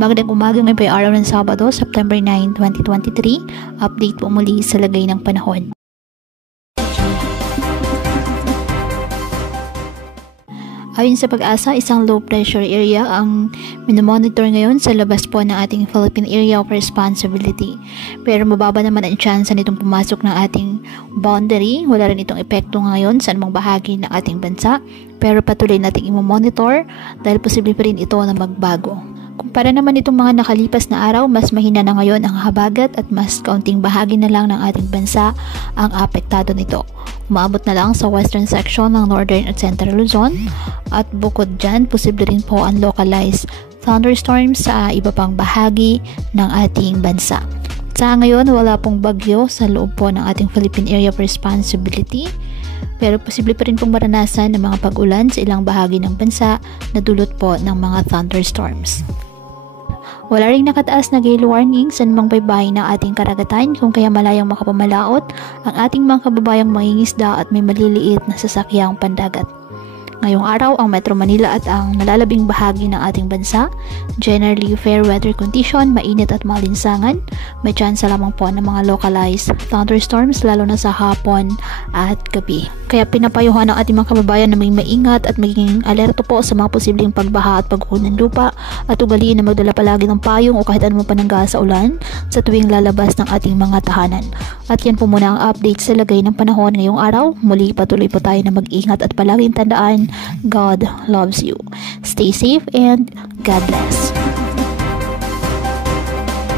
Magandang umaga, ngayon po ay araw ng Sabado, September 9, 2023. Update po muli sa lagay ng panahon. Ayon sa Pag-asa, isang low pressure area ang minomonitor ngayon sa labas po ng ating Philippine Area of Responsibility. Pero mababa naman ang chance nitong pumasok ng ating boundary. Wala rin itong epekto ngayon sa anumang bahagi ng ating bansa. Pero patuloy nating i-monitor dahil posible pa rin ito na magbago. Kumpara naman itong mga nakalipas na araw, mas mahina na ngayon ang habagat at mas kaunting bahagi na lang ng ating bansa ang apektado nito. Umaabot na lang sa western section ng northern at central Luzon at bukod dyan, posible rin po ang localized thunderstorms sa iba pang bahagi ng ating bansa. Sa ngayon, wala pong bagyo sa loob po ng ating Philippine Area of Responsibility. Pero posible pa rin pong maranasan ng mga pag-ulan sa ilang bahagi ng bansa na dulot po ng mga thunderstorms. Wala ring nakataas na gale warning sa anumang baybayin ng ating karagatan kung kaya malayang makapamalaot ang ating mga kababayang mangingisda at may maliliit na sasakyang pandagat. Ngayong araw, ang Metro Manila at ang nalalabing bahagi ng ating bansa, generally fair weather condition, mainit at malinsangan. May chance lamang po ng mga localized thunderstorms lalo na sa hapon at gabi. Kaya pinapayuhan ng ating mga kababayan na may maingat at maging alerto po sa mga posibleng pagbaha at pagguho ng lupa at ugaliin na magdala palagi ng payong o kahit anumang panangga sa ulan sa tuwing lalabas ng ating mga tahanan. At yan po muna ang update sa lagay ng panahon ngayong araw. Muli patuloy po tayo na mag-ingat at palaging tandaan, God loves you. Stay safe and God bless.